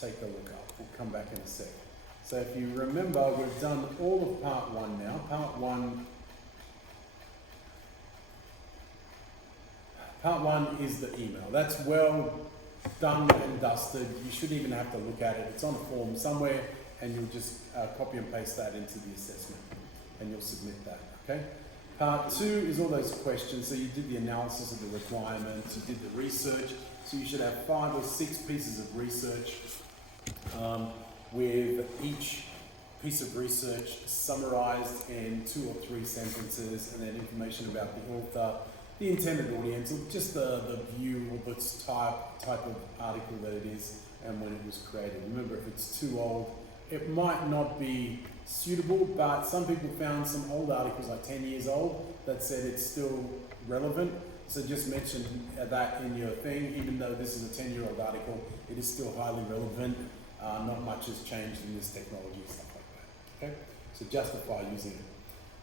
take a look up. We'll come back in a sec. So if you remember, we've done all of part one now. Part one is the email. That's well done and dusted. You shouldn't even have to look at it. It's on a form somewhere, and you'll just copy and paste that into the assessment, and you'll submit that, okay? Part two is all those questions. So you did the analysis of the requirements, you did the research. So you should have 5 or 6 pieces of research with each piece of research summarized in 2 or 3 sentences, and then information about the author, the intended audience, or just the view or the type of article that it is and when it was created. Remember, if it's too old, it might not be suitable, but some people found some old articles, like 10 years old, that said it's still relevant. So just mention that in your thing. Even though this is a 10-year-old article, it is still highly relevant. Not much has changed in this technology, stuff like that. Okay, so justify using it.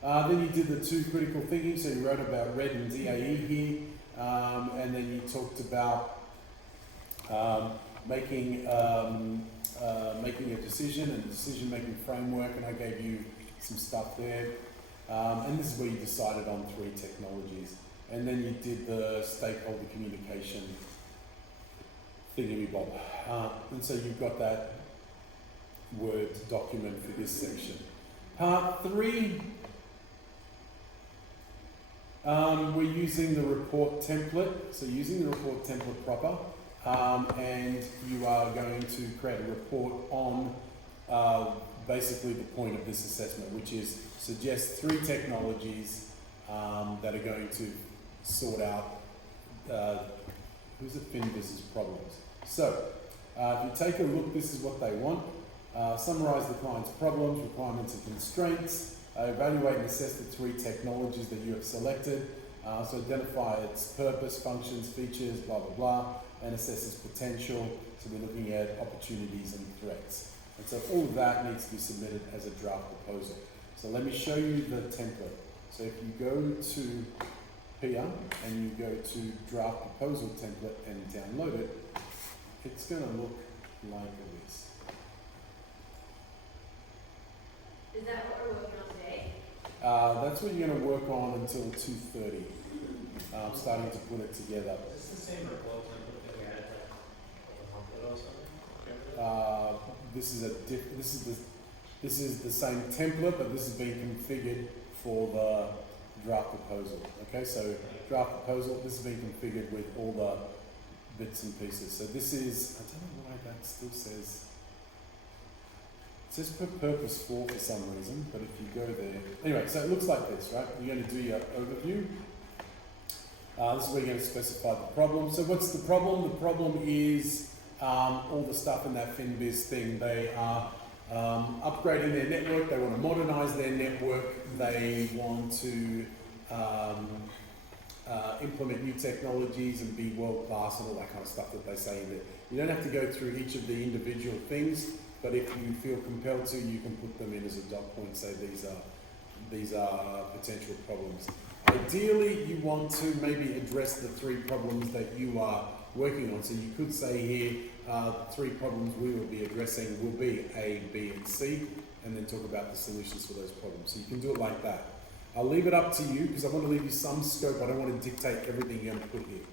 Then you did the 2 critical thinking. So you wrote about RED and DAE here, and then you talked about making a decision and decision-making framework, and I gave you some stuff there. And this is where you decided on 3 technologies. And then you did the stakeholder communication thingy-bob. And so you've got that Word document for this section. Part 3, we're using the report template. So using the report template proper. And you are going to create a report on basically the point of this assessment, which is suggest 3 technologies that are going to sort out who's a business problems. So if you take a look, this is what they want. Summarize the client's problems, requirements and constraints. Evaluate and assess the 3 technologies that you have selected. So identify its purpose, functions, features, blah, blah, blah, and assess its potential. So we're looking at opportunities and threats. And so all of that needs to be submitted as a draft proposal. So let me show you the template. So if you go to here and you go to draft proposal template and download it, it's going to look like this. Is that what we're working on today? That's what you're going to work on until 2:30. Starting to put it together. Is this the same report template that we had at the hospital or something? This is the same template, but this is being configured for the draft proposal. Okay, so draft proposal. This has been configured with all the bits and pieces. So this is, I don't know why that still says. It says purpose 4 for some reason, but if you go there, anyway, so it looks like this, right? You're going to do your overview. This is where you're going to specify the problem. So what's the problem? The problem is all the stuff in that FinBiz thing. They are upgrading their network. They want to modernize their network. They want to implement new technologies and be world class and all that kind of stuff that they say in there. You don't have to go through each of the individual things, but if you feel compelled to, you can put them in as a dot point, say these are potential problems. Ideally, you want to maybe address the 3 problems that you are working on. So you could say here, the 3 problems we will be addressing will be A, B, and C, and then talk about the solutions for those problems. So you can do it like that. I'll leave it up to you because I want to leave you some scope. I don't want to dictate everything you're going to put here.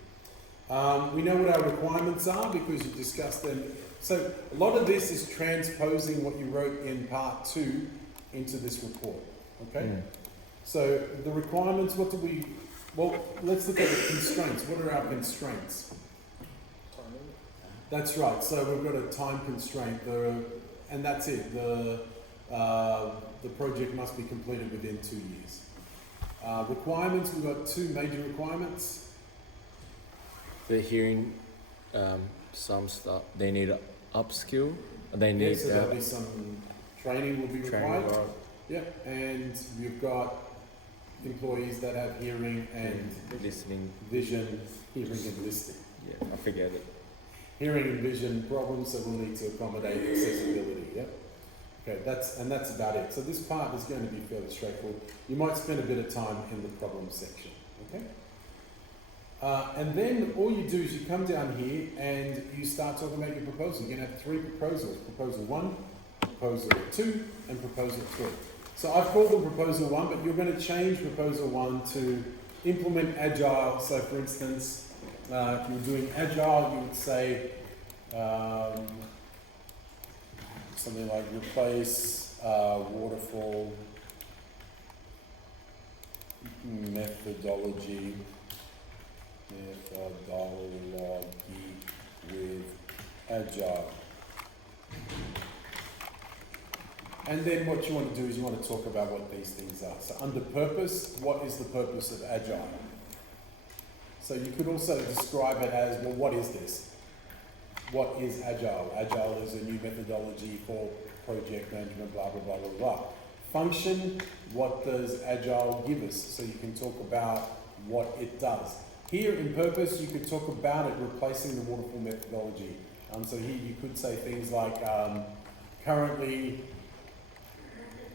We know what our requirements are because you discussed them. So a lot of this is transposing what you wrote in part 2 into this report. Okay? Mm. So the requirements, well, let's look at the constraints. What are our constraints? That's right. So we've got a time constraint, and that's it. The project must be completed within 2 years. Requirements, we've got 2 major requirements. They're hearing some stuff. They need to upskill. They need so there'll be some training will be required. Yeah, and you've got employees that have hearing and listening, vision, hearing and listening. Yeah, I forget it. Hearing and vision problems that will need to accommodate accessibility. Yeah. Okay, that's about it. So this part is going to be fairly straightforward. You might spend a bit of time in the problem section. Okay. And then all you do is you come down here and you start talking about your proposal. You're going to have 3 proposals: proposal 1, proposal 2, and proposal 3. So I've called them proposal 1, but you're going to change proposal 1 to implement agile. So for instance, if you're doing agile, you would say something like replace waterfall methodology with agile. And then what you want to do is you want to talk about what these things are. So under purpose, what is the purpose of agile? So you could also describe it as, well, what is this? What is agile? Agile is a new methodology for project management, blah, blah, blah, blah, blah. Function, what does agile give us? So you can talk about what it does. Here in purpose, you could talk about it replacing the waterfall methodology. So here you could say things like, currently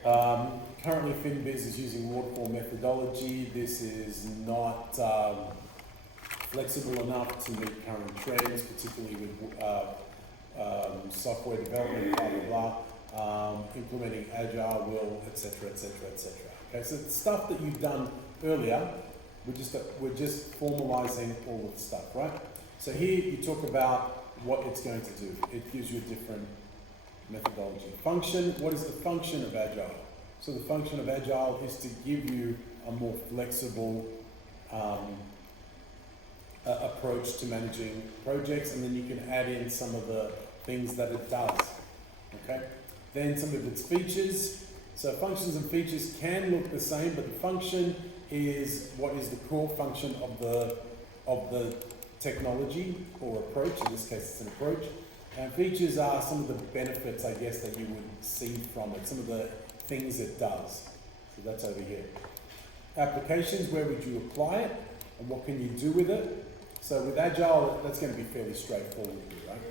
FinBiz is using waterfall methodology. This is not flexible enough to meet current trends, particularly with software development, blah, blah, blah. Implementing agile will, etc., etc., etc. Okay, so it's stuff that you've done earlier. We're just formalizing all of the stuff, right? So here you talk about what it's going to do. It gives you a different methodology. Function, what is the function of agile? So the function of agile is to give you a more flexible approach to managing projects, and then you can add in some of the things that it does. Okay? Then some of its features. So functions and features can look the same, but the function is what is the core function of the technology or approach. In this case, it's an approach. And features are some of the benefits, I guess, that you would see from it, some of the things it does. So that's over here. Applications, where would you apply it and what can you do with it? So with Agile, that's going to be fairly straightforward, right?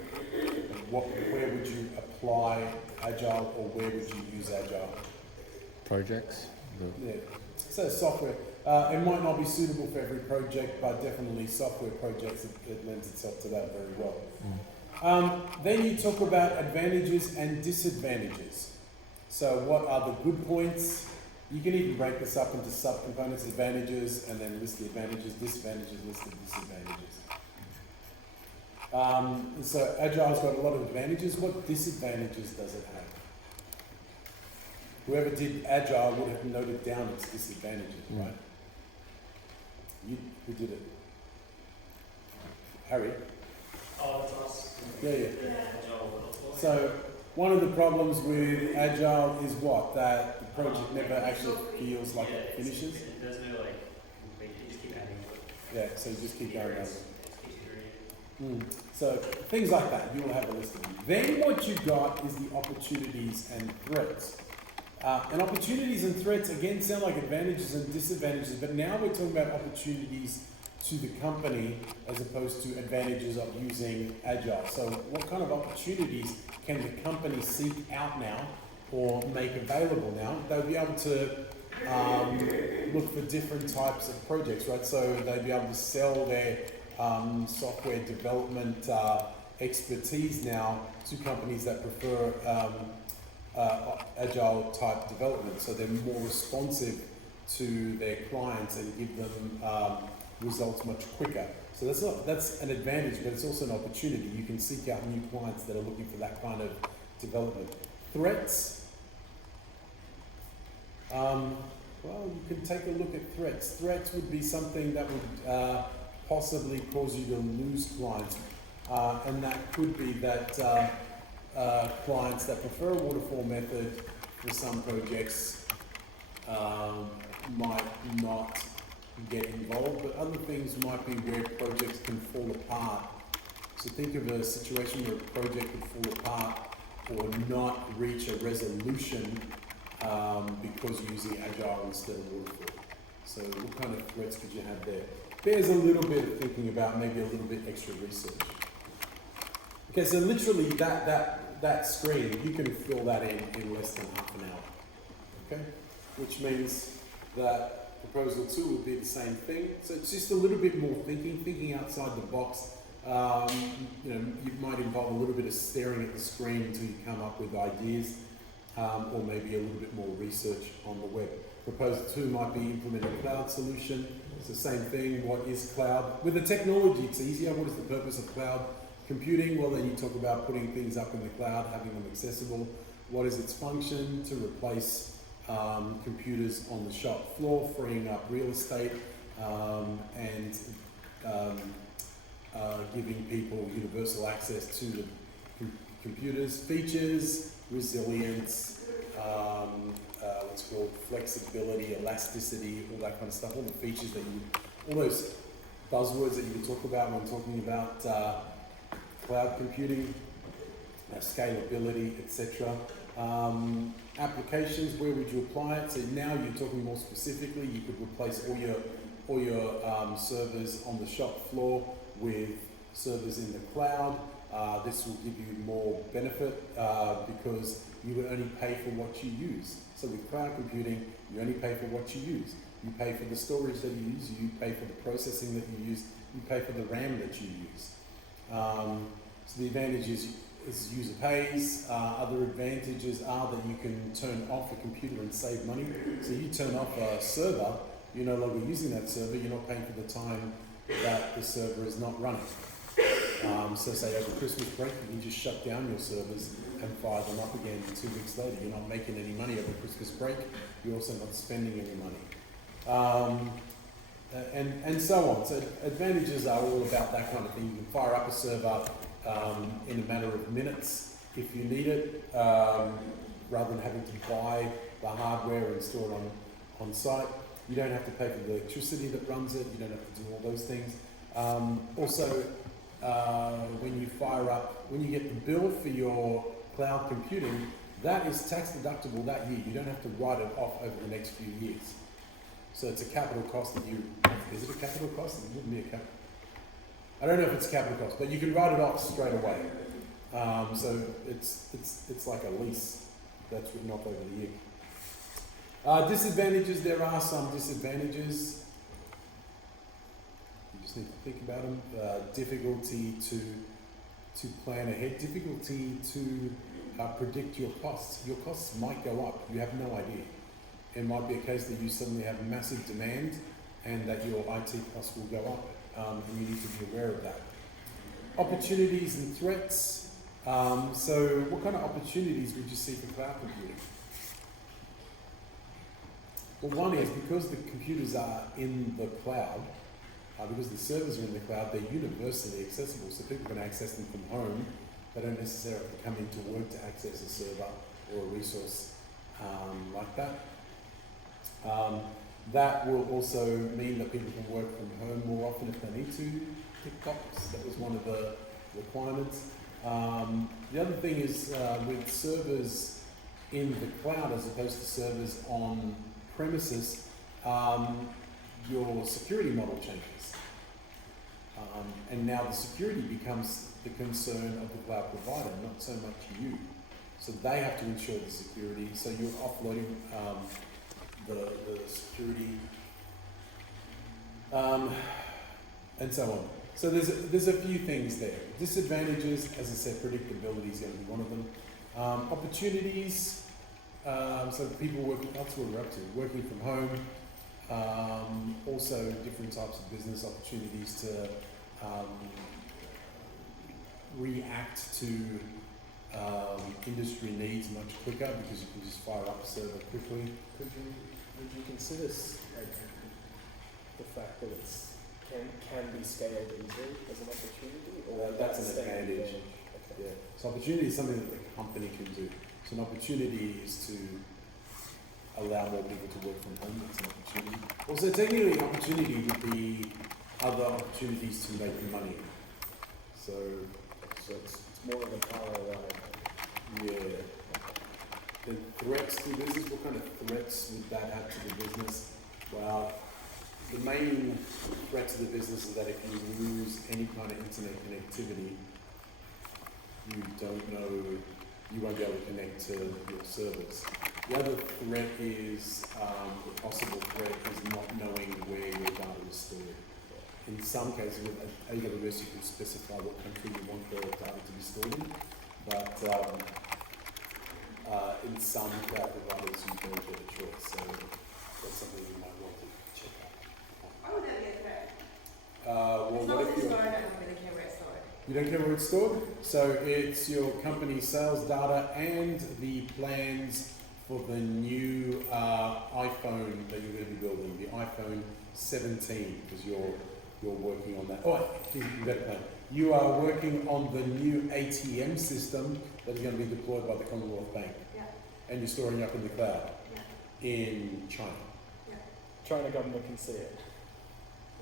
Where would you apply Agile or where would you use Agile? Projects? Yeah. So software. It might not be suitable for every project, but definitely software projects, it lends itself to that very well. Then you talk about advantages and disadvantages. So what are the good points? You can even break this up into subcomponents, advantages, and then list the advantages, disadvantages, list the disadvantages. So Agile's got a lot of advantages. What disadvantages does it have? Whoever did Agile would have noted down its disadvantages, right? Who did it? Harry? Oh, that's us. Yeah. Agile. So one of the problems with Agile is what? That the project never actually feels like it finishes? There's no you just keep adding to it. Yeah, so you just keep going down. It. So things like that, you will have a list of them. Then what you've got is the opportunities and threats. And opportunities and threats, again, sound like advantages and disadvantages, but now we're talking about opportunities to the company as opposed to advantages of using Agile. So what kind of opportunities can the company seek out now or make available now? They'll be able to look for different types of projects, right? So they'll be able to sell their software development expertise now to companies that prefer Agile type development. So they're more responsive to their clients and give them results much quicker. So that's an advantage, but it's also an opportunity. You can seek out new clients that are looking for that kind of development. Threats. Well, you can take a look at threats. Threats would be something that would possibly cause you to lose clients. And that could be that clients that prefer a waterfall method for some projects might not get involved, but other things might be where projects can fall apart. So think of a situation where a project could fall apart or not reach a resolution because you're using Agile instead of waterfall. So what kind of threats could you have there? There's a little bit of thinking about, maybe a little bit extra research. Okay, so literally that screen, you can fill that in less than half an hour. Okay? Which means that proposal 2 would be the same thing. So it's just a little bit more thinking outside the box. You know, it might involve a little bit of staring at the screen until you come up with ideas, or maybe a little bit more research on the web. Proposal 2 might be implement a cloud solution. It's the same thing. What is cloud? With the technology, it's easier. What is the purpose of cloud computing? Well, then you talk about putting things up in the cloud, having them accessible. What is its function? To replace computers on the shop floor, freeing up real estate, and giving people universal access to the computers. Features, resilience, what's called flexibility, elasticity, all that kind of stuff, all the features that all those buzzwords that you can talk about when talking about cloud computing, scalability, etc. Applications, where would you apply it? So now you're talking more specifically. You could replace all your servers on the shop floor with servers in the cloud. This will give you more benefit because you will only pay for what you use. So with cloud computing, you only pay for what you use. You pay for the storage that you use, you pay for the processing that you use, you pay for the RAM that you use. So the advantage is user pays. Other advantages are that you can turn off a computer and save money. So you turn off a server, you're no longer using that server, you're not paying for the time that the server is not running. So say over Christmas break, you can just shut down your servers and fire them up again 2 weeks later. You're not making any money over Christmas break, you're also not spending any money. And so on. So advantages are all about that kind of thing. You can fire up a server in a matter of minutes if you need it, rather than having to buy the hardware and store it on site. You don't have to pay for the electricity that runs it, you don't have to do all those things. Also, when you fire up, when you get the bill for your cloud computing, that is tax deductible that year. You don't have to write it off over the next few years. So it's a capital cost that is it a capital cost? It wouldn't be a capital. I don't know if it's a capital cost, but you can write it off straight away. So it's like a lease that's written off over the year. Disadvantages, there are some disadvantages. You just need to think about them. Difficulty to plan ahead, difficulty to predict your costs. Your costs might go up, you have no idea. It might be a case that you suddenly have massive demand and that your IT costs will go up, and you need to be aware of that. Opportunities and threats. So what kind of opportunities would you see for cloud computing? Well, one is because the computers are in the cloud, because the servers are in the cloud, they're universally accessible, so people can access them from home. They don't necessarily have to come into work to access a server or a resource like that. That will also mean that people can work from home more often if they need to. Tick box, that was one of the requirements. The other thing is with servers in the cloud as opposed to servers on premises, your security model changes. And now the security becomes the concern of the cloud provider, not so much you. So they have to ensure the security, so you're offloading the security, and so on. So there's a few things there. Disadvantages, as I said, predictability is going to be one of them. Opportunities, so people working, that's what we're up to, working from home, also different types of business opportunities to react to industry needs much quicker because you can just fire up a server quickly. Would you consider like, the fact that it's can be scaled easily as an opportunity, or That's an advantage. Okay. Yeah. So opportunity is something that the company can do. So an opportunity is to allow more people to work from home. That's an opportunity. Also, technically, an opportunity would be other opportunities to make money. So it's more of a parallel. yeah. The threats to business, what kind of threats would that have to the business? Well, the main threat to the business is that if you lose any kind of internet connectivity, you won't be able to connect to your servers. The other threat is, the possible threat is not knowing where your data is stored. In some cases, with AWS, you can specify what country you want the data to be stored in, but in some cloud providers, you don't get a choice, so that's something you might want to check out. Why would that be a threat? Well, It's what not if what's you're... stored, I don't really care where it's stored. You don't care where it's stored? So it's your company's sales data and the plans for the new iPhone that you're going to be building, the iPhone 17, because you're working on that. Oh, you better plan. You are working on the new ATM system that is going to be deployed by the Commonwealth Bank. Yeah. And you're storing up in the cloud Yeah. in China. Yeah. China government can see it.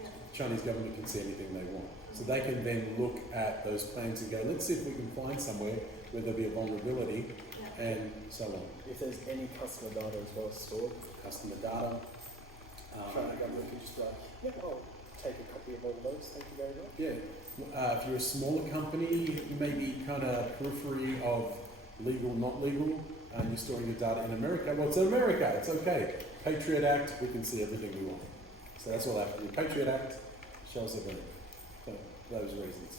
Yeah. Chinese government can see anything they want. So they can then look at those plans and go, let's see if we can find somewhere where there'll be a vulnerability Yeah. and so on. If there's any customer data as well stored, Customer data. China government can just be like, yeah, I'll take a copy of all those, thank you very much. Yeah. If you're a smaller company, you may be kind of periphery of legal, not legal, and you're storing your data in America. Well, it's in America, it's okay. Patriot Act, we can see everything we want. So that's all happening. Patriot Act shows everything. So, for those reasons.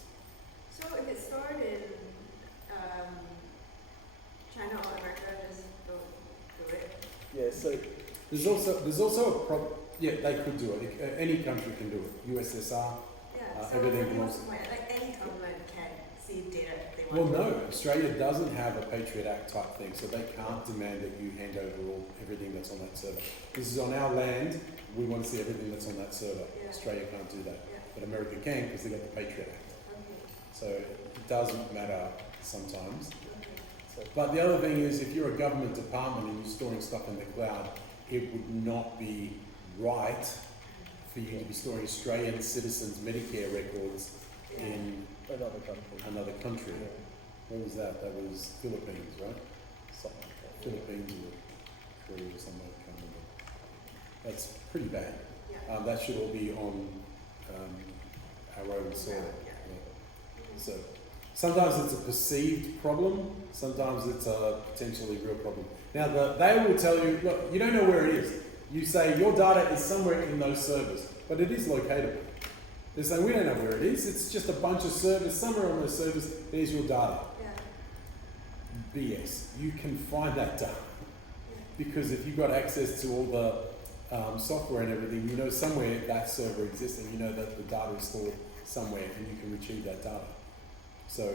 So if it's stored in China or America, just don't do it. Yeah, so There's also a problem. Yeah, they could do it. Any country can do it. USSR. Yeah. So Everything what's belongs- the point? Like any government can see data if they Well, want. no, Australia doesn't have a Patriot Act type thing, so they can't demand that you hand over everything that's on that server. This is on our land. We want to see everything that's on that server. Yeah. Australia can't do that, Yeah. but America can because they got the Patriot Act. Okay. So it doesn't matter sometimes. Okay. so But the other thing is, if you're a government department and you're storing stuff in the cloud, it would not be right for you to be storing Australian citizens' Medicare records Yeah. in another country. another country. Yeah, What was that? That was Philippines, right? something like that. Philippines or Korea or something, I can't remember. That's pretty bad. Yeah. That should all be on our own soil. Yeah. Yeah. So sometimes it's a perceived problem, sometimes it's a potentially real problem. Now they will tell you, look, you don't know where it is. You say your data is somewhere in those servers, but it is locatable. They say we don't know where it is. It's just a bunch of servers somewhere on those servers. There's your data. Yeah. BS. You can find that data. Yeah. Because if you've got access to all the software and everything, you know somewhere that server exists and you know that the data is stored somewhere and you can retrieve that data. So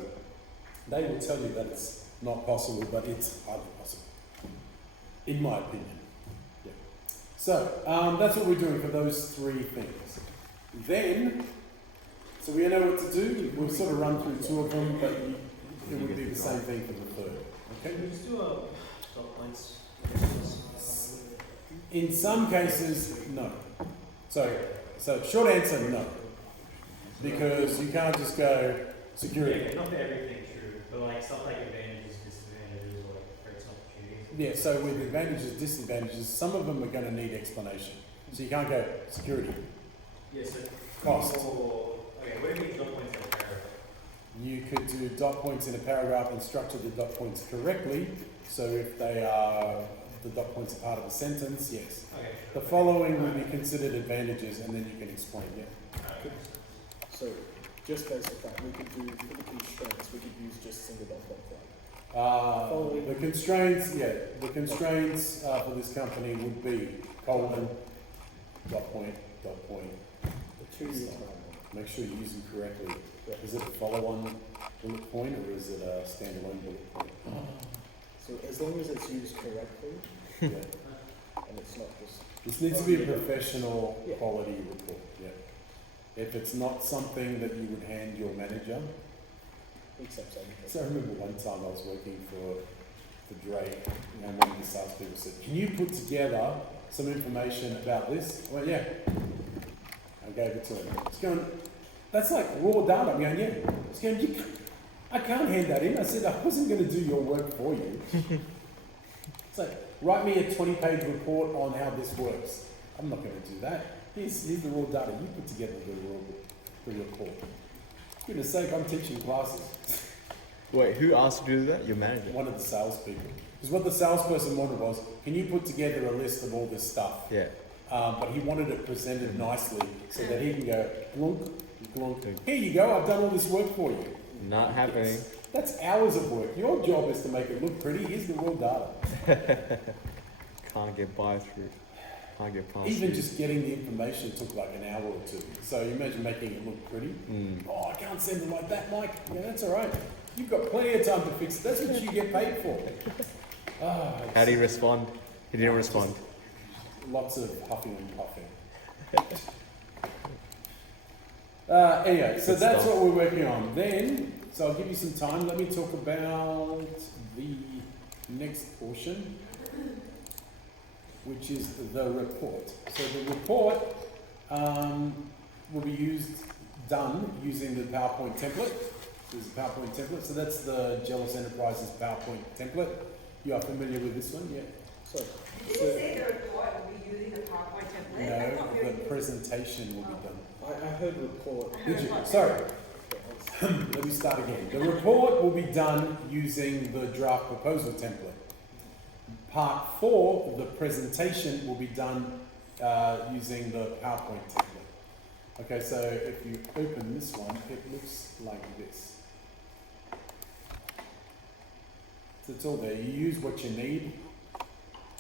they will tell you that it's not possible, but it's highly possible, in my opinion. Yeah. So that's what we're doing for those three things. Then, so we know what to do. We'll sort of run through two of them, but it would be the same thing for the third. Okay? Can we just do dot points? In some cases, no. So short answer, no. Because you can't just go security. Yeah, not for everything true, but like stuff like advantages, disadvantages, or like threats and opportunities. Yeah, so with advantages, disadvantages, some of them are going to need explanation. So you can't go security, Yeah, so cost. okay, what do you mean dot points in a paragraph? You could do dot points in a paragraph and structure the dot points correctly. So if they are, the dot points are part of a sentence, yes. Okay. The following would be considered advantages and then you can explain, yeah. So just based on that, we could do for the constraints, we could use just single dot point flag. The constraints, the constraints for this company would be colon, dot point, The 2 years time. make sure you use them correctly. Yeah. Is it a follow-on bullet point or is it a standalone bullet point? So as long as it's used correctly Yeah. and it's not just This needs to be a professional Yeah. quality report, yeah. If it's not something that you would hand your manager, accepts everything. so I remember one time I was working for Drake and one of the salespeople said, can you put together some information about this? Well, yeah. I gave it to him. He's going, that's like raw data. I'm going, yeah. He's going, I can't hand that in. I said, I wasn't going to do your work for you. It's like, write me a 20-page report on how this works. I'm not going to do that. Here's the raw data. You put together the report. For goodness sake, I'm teaching classes. Wait, who asked you to do that? Your manager. One of the salespeople. Because what the salesperson wanted was, can you put together a list of all this stuff? Yeah. But he wanted it presented nicely so that he can go, glunk, glunk. Here you go, I've done all this work for you. Not happening. That's hours of work. Your job is to make it look pretty. Here's the raw data. Can't get by through. Can't get past. Even through. just getting the information took like an hour or two. So you imagine making it look pretty. Mm. Oh, I can't send it like that, Mike. Yeah, that's all right. You've got plenty of time to fix it. That's what you get paid for. Oh, How do you respond? He didn't respond. lots of huffing and puffing. Anyway, so Good that's stuff. what we're working on. Then, so I'll give you some time. Let me talk about the next portion, which is the report. So the report will be done using the PowerPoint template. There's a PowerPoint template. So that's the Jealous Enterprises PowerPoint template. You are familiar with this one, yeah? So, Did you say the report will be using the PowerPoint template? I No, thought we the were- presentation will be done. I heard report. Did you? Sorry. Let me start again. The report will be done using the draft proposal template. Part 4, the presentation, will be done using the PowerPoint template. Okay, so if you open this one, it looks like this. So it's all there. You use what you need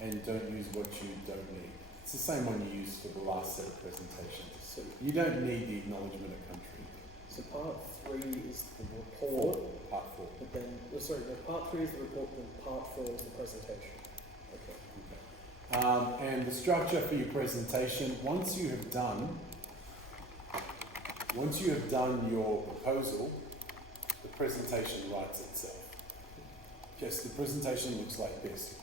and don't use what you don't need. It's the same one you used for the last set of presentations. So, You don't need the acknowledgement of country. so part 3 is the report, Part 4. but then, no, part 3 is the report, then part 4 is the presentation. Okay. And the structure for your presentation, once you have done your proposal, the presentation writes itself. Just the presentation looks like this.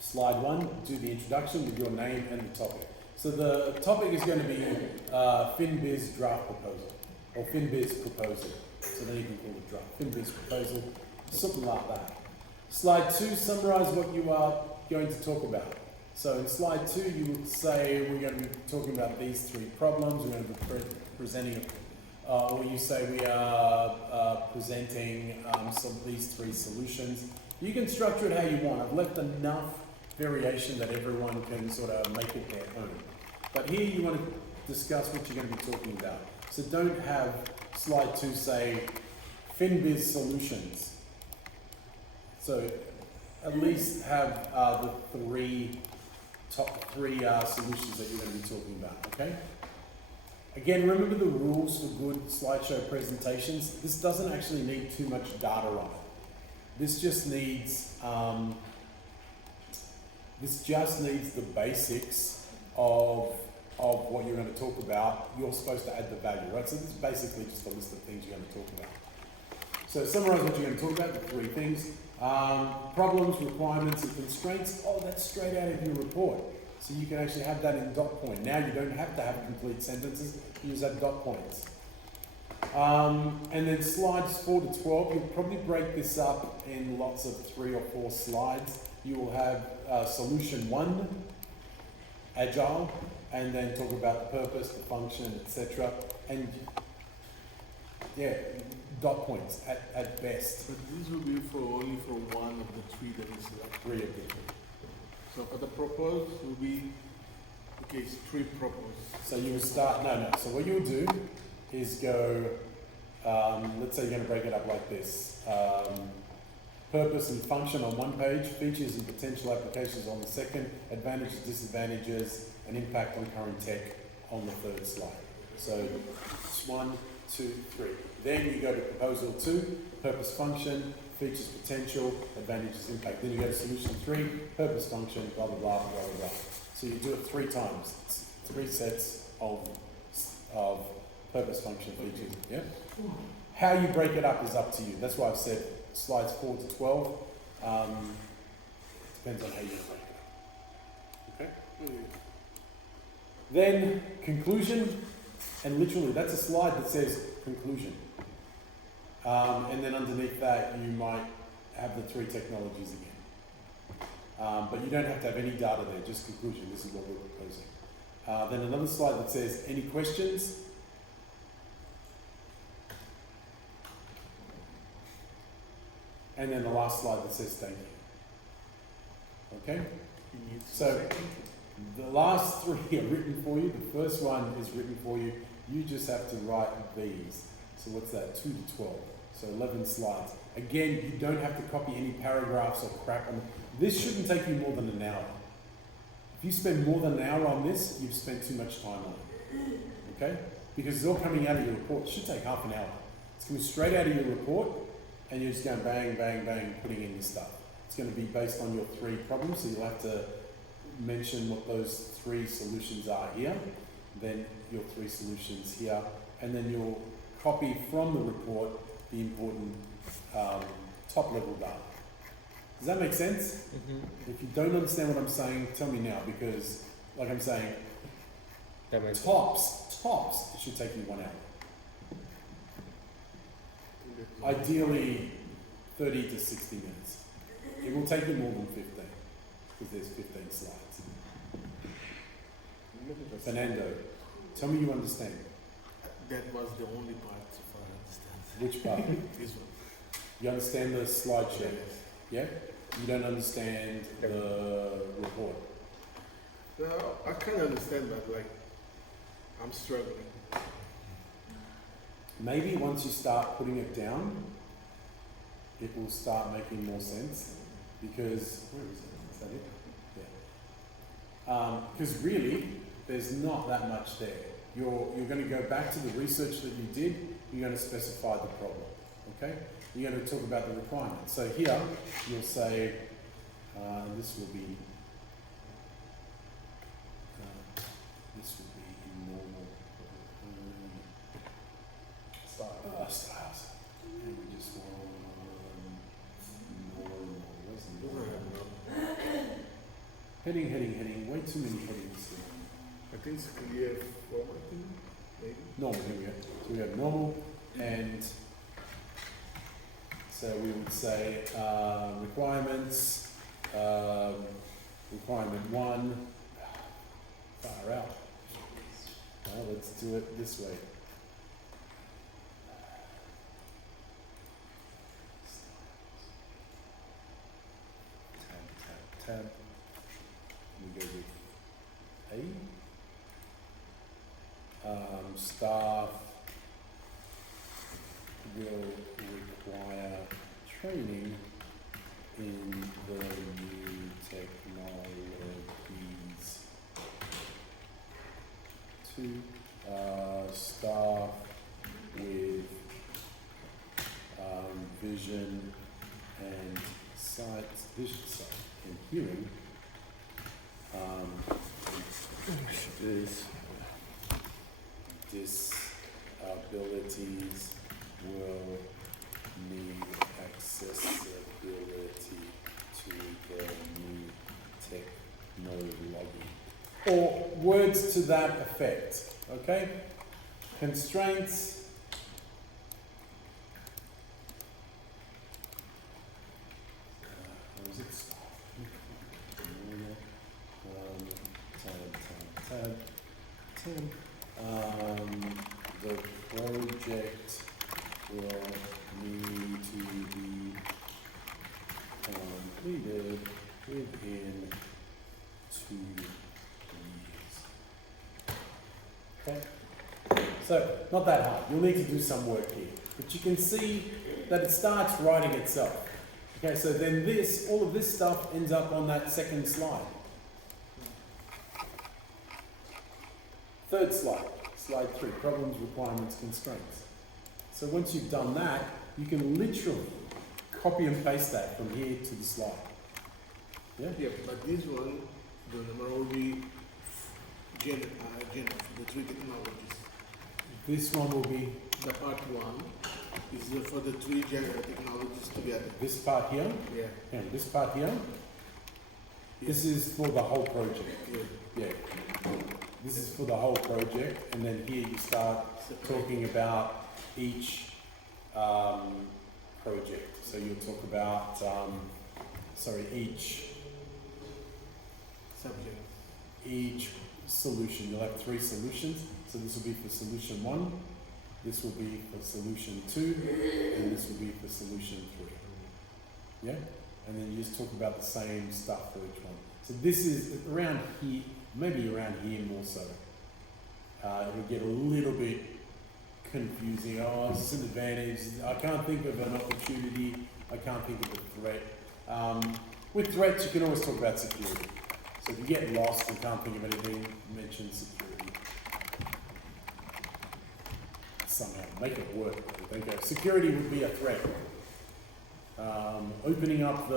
Slide 1, do the introduction with your name and the topic. So the topic is going to be FinBiz draft proposal, or FinBiz proposal. So then you can call it draft. FinBiz proposal, something like that. Slide 2, summarize what you are going to talk about. So in slide 2, you would say we're going to be talking about these 3 problems. We're going to be presenting, or you say we are presenting these 3 solutions. You can structure it how you want. I've left enough variation that everyone can sort of make it their own. But here you want to discuss what you're going to be talking about. So don't have slide 2 say FinBiz solutions. So at least have the top three solutions that you're going to be talking about, okay? Again, remember the rules for good slideshow presentations. This doesn't actually need too much data on it. This just needs the basics of what you're going to talk about. You're supposed to add the value, right? So this is basically just a list of things you're going to talk about. So summarize what you're going to talk about, the 3 things. Problems, requirements, and constraints. Oh, that's straight out of your report. So you can actually have that in dot point. Now you don't have to have complete sentences, you just have dot points. And then slides 4 to 12, you'll probably break this up in lots of 3 or 4 slides. You will have solution 1, agile, and then talk about the purpose, the function, etc. And yeah, dot points at best. But this will be only for one of the 3 that is left. 3 of them. So for the proposed will be, okay, it's 3 proposed. So you will start, no. So what you'll do is go, let's say you're going to break it up like this. Purpose and function on 1 page, features and potential applications on the 2nd, advantages, disadvantages, and impact on current tech on the 3rd slide. So it's 1, 2, 3. Then you go to proposal 2, purpose, function, features, potential, advantages, impact. Then you go to solution 3, purpose, function, blah, blah, blah, blah, blah, blah. So you do it 3 times. It's 3 sets of purpose, function, features. Yeah? How you break it up is up to you. That's why I've said slides 4 to 12. Depends on how you break it up. Okay? Then conclusion, and literally that's a slide that says conclusion. And then underneath that you might have the 3 technologies again. But you don't have to have any data there, just conclusion. This is what we're proposing. Then another slide that says any questions. And then the last slide that says thank you. Okay? He needs So, the last three are written for you. The first one is written for you. You just have to write these. So what's that? 2 to 12. So 11 slides. Again, you don't have to copy any paragraphs or crap on this. Shouldn't take you more than an hour. If you spend more than an hour on this, you've spent too much time on it. Okay? Because it's all coming out of your report. It should take half an hour. It's coming straight out of your report, and you're just going bang, bang, bang, putting in your stuff. It's going to be based on your 3 problems, so you'll have to mention what those 3 solutions are here, then your 3 solutions here, and then you'll copy from the report the important top level data. Does that make sense? Mm-hmm. If you don't understand what I'm saying, tell me now, because like I'm saying, That makes tops, it should take you 1 hour. Ideally, 30 to 60 minutes. It will take you more than 15, because there's 15 slides. Fernando, tell me you understand. That was the only part so far I understand. Which part? This one. You understand the slideshow? Yeah? You don't understand the report? No, I kind of understand, but like, I'm struggling. Maybe once you start putting it down, it will start making more sense. Because, where is it? Is that it? Yeah. Because really, there's not that much there. You're going to go back to the research that you did, you're going to specify the problem, okay? You're going to talk about the requirements. So here, you'll say, this will be in normal styles. And we just want normal, where's the normal? Heading, way too many headings here. I think it's clear formatting, maybe. Normal, here we go. So we have normal, and so we would say requirements, requirement 1, far out. Well, let's do it this way. Tab. We go with A. Staff will require training in the new technologies. 2. Staff with vision and hearing disabilities will need accessibility to the new technology. Or words to that effect, okay? Constraints. Where is it? Tab. The project will need to be completed within 2 years. Okay? So, not that hard. You'll need to do some work here. But you can see that it starts writing itself. Okay, so then all of this stuff ends up on that second slide. Third slide, slide 3, problems, requirements, constraints. So once you've done that, you can literally copy and paste that from here to the slide. Yeah? Yeah, but this one, the number will be the 3 technologies. This one will be The part 1 is for the 3 general technologies together. this part here, Yeah. and this part here. This is for the whole project. Yeah. Yeah. This is for the whole project, and then here you start talking about each project. So you'll talk about, each solution. You'll have 3 solutions. So this will be for solution 1, this will be for solution 2, and this will be for solution 3. Yeah? and then you just talk about the same stuff for each one. So this is around here, maybe around here more so. It would get a little bit confusing. Oh, this is an advantage. I can't think of an opportunity. I can't think of a threat. With threats, you can always talk about security. So if you get lost and can't think of anything, mention security. Somehow make it work. There you go. Security would be a threat. Opening up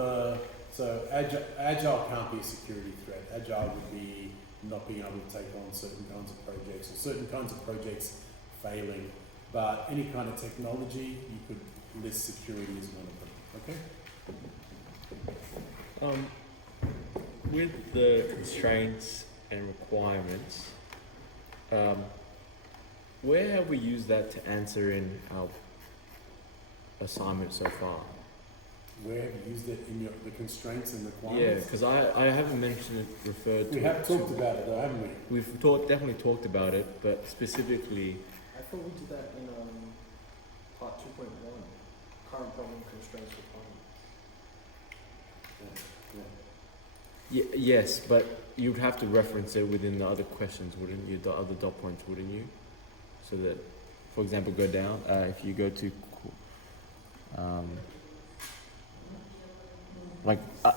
so agile can't be a security threat. Agile would be not being able to take on certain kinds of projects or certain kinds of projects failing. But any kind of technology, you could list security as one of them. Okay? With the constraints and requirements, where have we used that to answer in our assignment so far? Where have you used it in the constraints and Yeah, requirements? because I haven't mentioned it, referred to We it. have talked about it though, haven't we? We've definitely talked about it, but specifically, I thought we did that in part 2.1, current problem constraints requirements. yes, but you'd have to reference it within the other questions, wouldn't you? The other dot points, wouldn't you? So that, for example, go down. If you go to,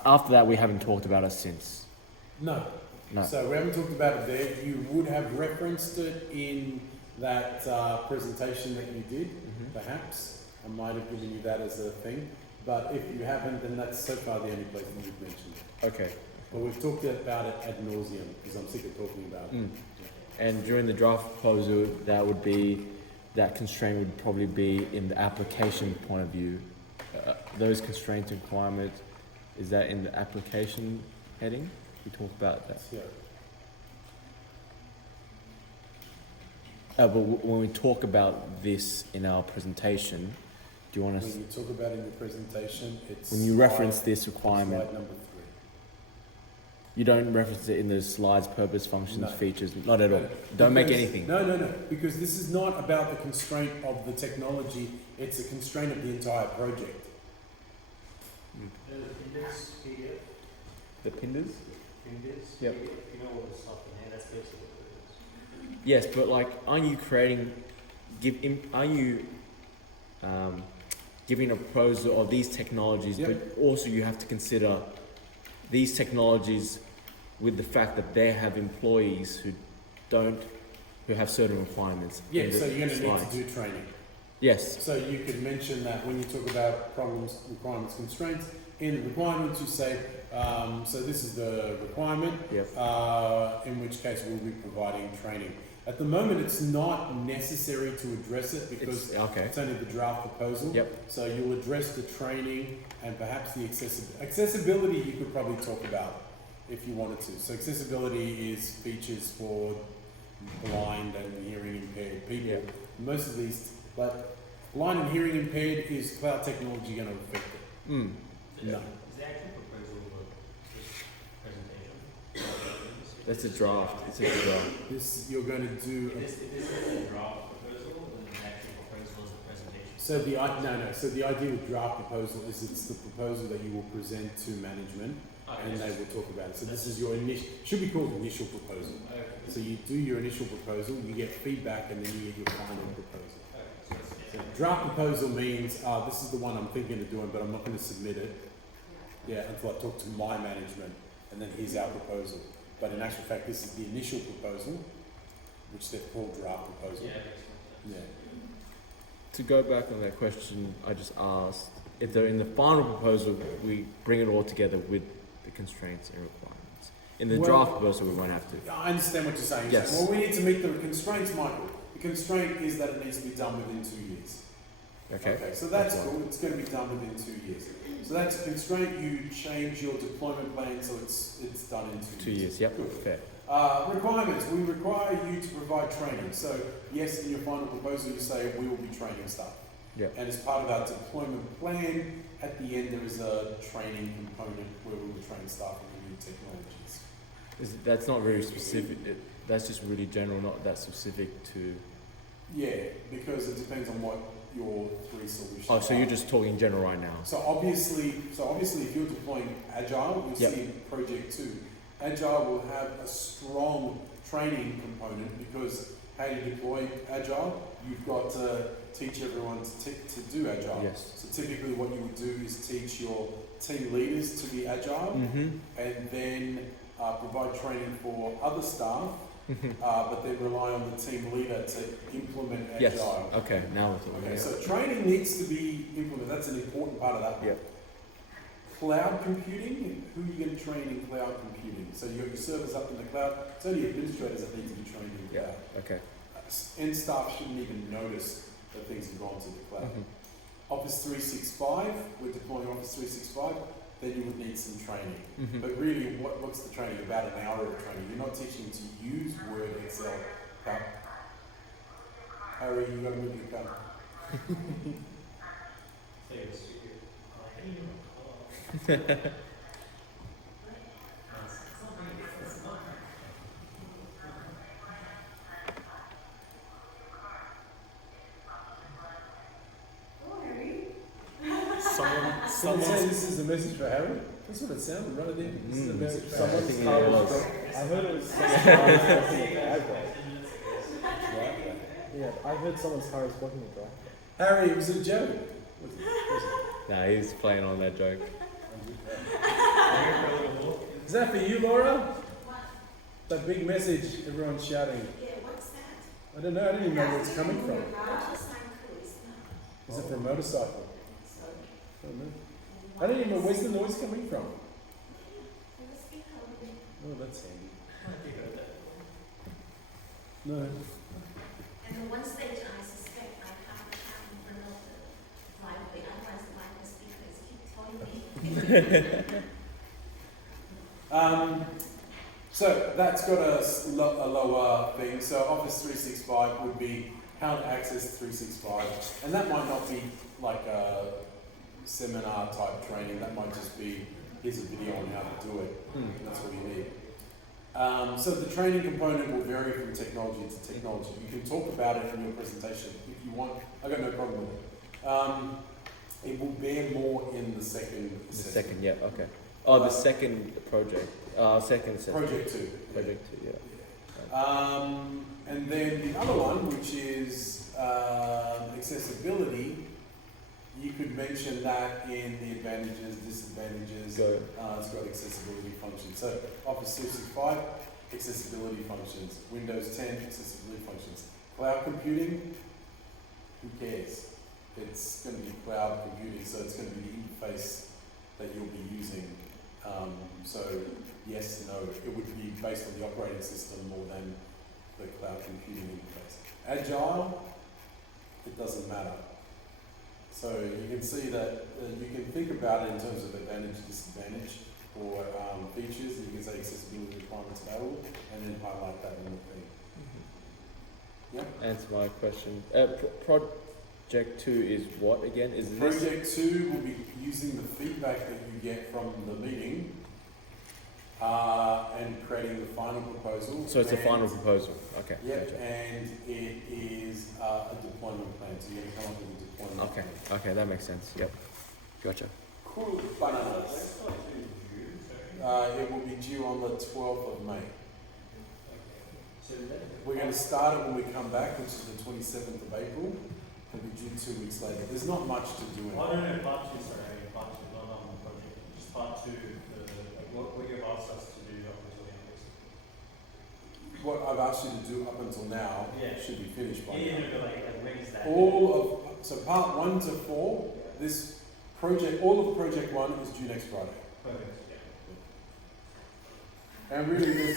after that, we haven't talked about it since. No. No. So we haven't talked about it there. You would have referenced it in that presentation that you did, perhaps. I might have given you that as a thing. But if you haven't, then that's so far the only place that you've mentioned it. Okay. But we've talked about it ad nauseum because I'm sick of talking about it. And during the draft proposal, that constraint would probably be in the application point of view. Those constraints and requirements, is that in the application heading? We talk about that. Yeah. But when we talk about this in our presentation, do you want When to, you talk about it in your presentation, it's when you reference this requirement, slide number 3. you don't reference it in the slides, purpose, functions, No. features, not at all. Don't make anything. No, because this is not about the constraint of the technology, it's a constraint of the entire project. The pinders? Fingers. Yep. You know all the stuff in there. That's basically what it is. Yes, but like, aren't you giving a proposal of these technologies, Yep. but also you have to consider these technologies with the fact that they have employees who have certain requirements. Yeah, in the so you're going to need slides. to do training. Yes. So you could mention that when you talk about problems, requirements, constraints, in the requirements you say, so this is the requirement, Yep. in which case we'll be providing training. At the moment it's not necessary to address it because it's only the draft proposal. Yep. So you'll address the training and perhaps the accessibility you could probably talk about if you wanted to. So accessibility is features for blind and hearing impaired people. Yep. Most of these, but blind and hearing impaired, is cloud technology going to affect it? No. Is the actual proposal of this presentation? That's a draft. It's a draft. This you're going to do. If this is a draft proposal, then the actual proposal is the presentation. So So the idea with draft proposal is it's the proposal that you will present to management, and they will talk about it. So this is your initial. Should be called initial proposal. So you do your initial proposal, you get feedback, and then you get your final proposal. So draft proposal means this is the one I'm thinking of doing, but I'm not going to submit it. Yeah, until I talk to my management, and then here's our proposal. But in actual fact, this is the initial proposal, which they've called draft proposal. Yeah. To go back on that question I just asked, if they're in the final proposal, we bring it all together with the constraints and requirements. In the draft proposal, we won't have to. I understand what you're saying. Yes. Well, we need to meet the constraints, Michael. The constraint is that it needs to be done within 2 years. Okay. So that's cool. It's going to be done within 2 years. So that's a constraint. You change your deployment plan so it's done in 2 years. 2 years. Yep. Good. Fair. Requirements. We require you to provide training. So yes, in your final proposal, you say we will be training staff. Yeah. And as part of our deployment plan, at the end there is a training component where we will train staff in the new technologies. That's not very specific. That's just really general, not that specific to. Yeah, because it depends on what your three solutions. Oh, so are. you're just talking general right now. So obviously, if you're deploying Agile, you'll Yep. see in Project 2, Agile will have a strong training component because how you deploy Agile, you've got to teach everyone to do Agile. Yes. So typically what you would do is teach your team leaders to be Agile Mm-hmm. and then provide training for other staff, but then rely on the team leader to implement Yes. Agile. Okay. Now we're talking. Okay, so training needs to be implemented. That's an important part of that. Yep. Cloud computing, who are you going to train in cloud computing? So you got your servers up in the cloud. It's only administrators that need to be trained in Yeah. cloud. Okay. And staff shouldn't even notice that things have gone to the cloud. Mhm. Office 365, we're deploying Office 365, then you would need some training. Mhm. But really, what's the training? About an hour of training. You're not teaching to use Word, Excel. Harry, you got to move your car. Say it's stupid. I hate you. Oh, Harry. Someone say this is a message for Harry? That's what it sounded right there. This is a message for Harry. Someone's car was I heard it was someone's car was blocking the driveway. Yeah, I heard someone's car was blocking the driveway. Harry, it was a joke. Nah, he's playing on that joke. Is that for you, Laura? That big message everyone's shouting. Yeah, what's that? I don't know, I don't even know where it's coming from. Motorcycle, isn't it? Is it for a motorcycle? So, I don't know. I don't even know where's the noise coming from. there must be something. Oh, that's handy. No. And the one stage I suspect I can't in front of the driveway, otherwise the wireless speakers keep telling me. So that's got a lower thing. So Office 365 would be how to access 365. And that might not be like a seminar type training. That might just be, here's a video on how to do it. That's all you need. So the training component will vary from technology to technology. You can talk about it in your presentation if you want. I got no problem with it. It will bear more in the second The assessment. second, yeah. Okay. Oh, the second project. Second assessment. Project 2. Project 2, yeah. And then the other one, which is accessibility, you could mention that in the advantages, disadvantages. Go. It's got accessibility functions. So Office 365, accessibility functions. Windows 10, accessibility functions. Cloud computing, who cares? It's going to be cloud computing, so it's going to be the interface that you'll be using. So yes, no, it would be based on the operating system more than the cloud computing interface. Agile, it doesn't matter. So you can see that you can think about it in terms of advantage, disadvantage, or features. You can say accessibility requirements available, and then highlight that in the thing. Yeah. Answer my question. Project 2 is what again? Is this? Project 2 will be using the feedback that you get from the meeting and creating the final proposal. So it's a final proposal. Okay. Yep, Gotcha. and it is a deployment plan. So you're going to come up with a deployment Okay. plan. Okay, that makes sense. Yep. Gotcha. Cool bananas. It will be due on the 12th of May. We're going to start it when we come back, which is the 27th of April. It'll be due 2 weeks later. There's not much to do in Oh, it. no, no, part two, sorry, part two, not on the project, just part two, what you've asked us to do up until the end. What I've asked you to do up until now Yeah. should be finished by Yeah, now. no, but like when is that? So part 1 to 4, this project, all of project 1 is due next Friday. Perfect, yeah. And really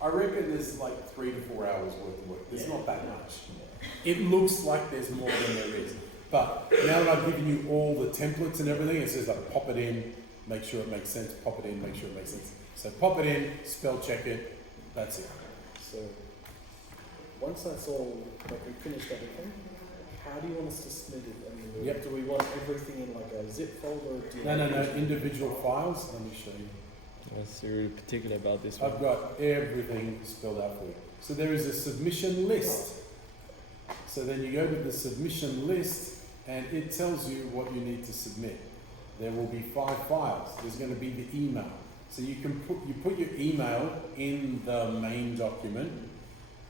I reckon there's like 3 to 4 hours worth of work. It's not that much. It looks like there's more than there is. But now that I've given you all the templates and everything, it says like pop it in, make sure it makes sense, pop it in, make sure it makes sense. So pop it in, spell check it, that's it. So, once that's all, like we finished everything, how do you want us to submit it? I mean, Yep. do we want everything in like a zip folder? Or do you No, want individual files. Let me show you. I was really particular about this one. I've got everything spelled out for you. So there is a submission list. So then you go to the submission list and it tells you what you need to submit. There will be 5 files. There's going to be the email. So you can put your email in the main document,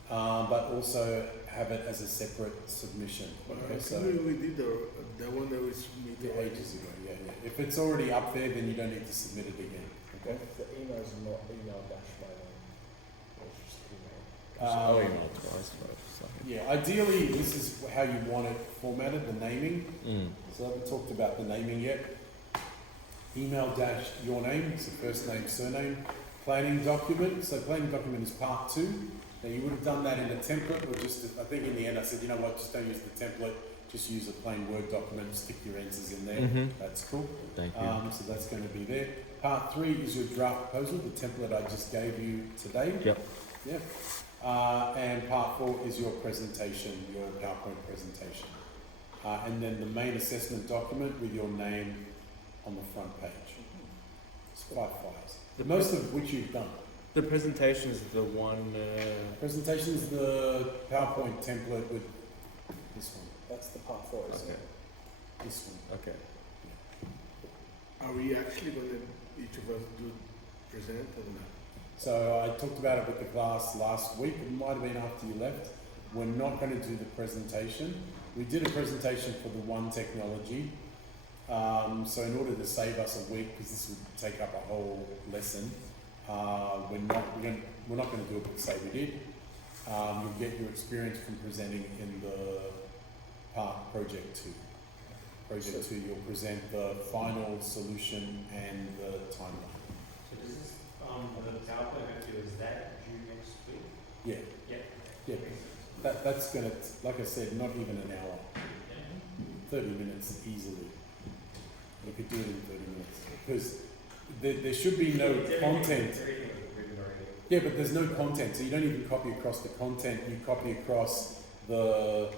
but also have it as a separate submission. Okay, so we did the one that was yeah, ages ago. Yeah, yeah. If it's already up there, then you don't need to submit it again. Okay. If the email's not email dash my name, it's just email. Oh, email twice, but it's like- Yeah, ideally, this is how you want it formatted, the naming. So I haven't talked about the naming yet. Email dash your name, so first name, surname. Planning document, so planning document is part 2. Now you would have done that in a template, or just, I think in the end I said, you know what, just don't use the template, just use a plain Word document, stick your answers in there. Mhm. That's cool. Thank you. So that's going to be there. Part 3 is your draft proposal, the template I just gave you today. Yep. Yep. And part 4 is your presentation, your PowerPoint presentation. And then the main assessment document with your name on the front page. It's 5 files. Most of which you've done. The presentation is the one. Presentation is the PowerPoint template with this one, That's the part 4, isn't Okay. it? this one. Okay. Are we actually going to, each of us, do present or not? So I talked about it with the class last week. It might have been after you left. We're not going to do the presentation. We did a presentation for the one technology. So in order to save us a week, because this would take up a whole lesson, we're not going to do it, but say we did. You'll get your experience from presenting in the project 2. Project 2, you'll present the final solution and the timeline. So does this, the PowerPoint review, is that due next week? Yeah. Yeah. Yeah. That's going to, like I said, not even an hour. 30 minutes easily. You could do it in 30 minutes. Because there should be no content. Everything was written already. Yeah, but there's no content, so you don't even copy across the content. You copy across the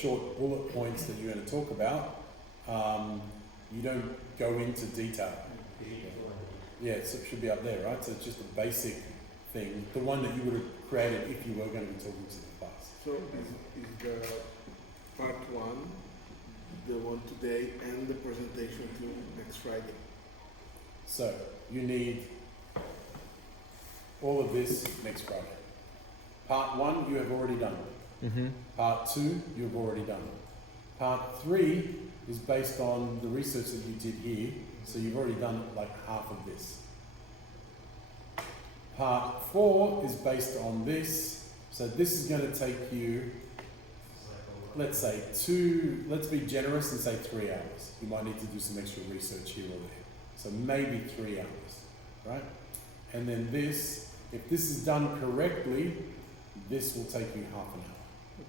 short bullet points that you're going to talk about. You don't go into detail. Yeah, so it should be up there, right? So it's just a basic thing, the one that you would have created if you were going to be talking to the class. So is the part 1, the one today, and the presentation to next Friday? So you need all of this next Friday. Part 1 you have already done. Mhm. Part 2 you've already done. Part 3 is based on the research that you did here, so you've already done like half of this. Part 4 is based on this, so this is going to take you, let's say let's be generous and say 3 hours. You might need to do some extra research here or there. So maybe 3 hours, right? And then this, if this is done correctly, this will take you half an hour.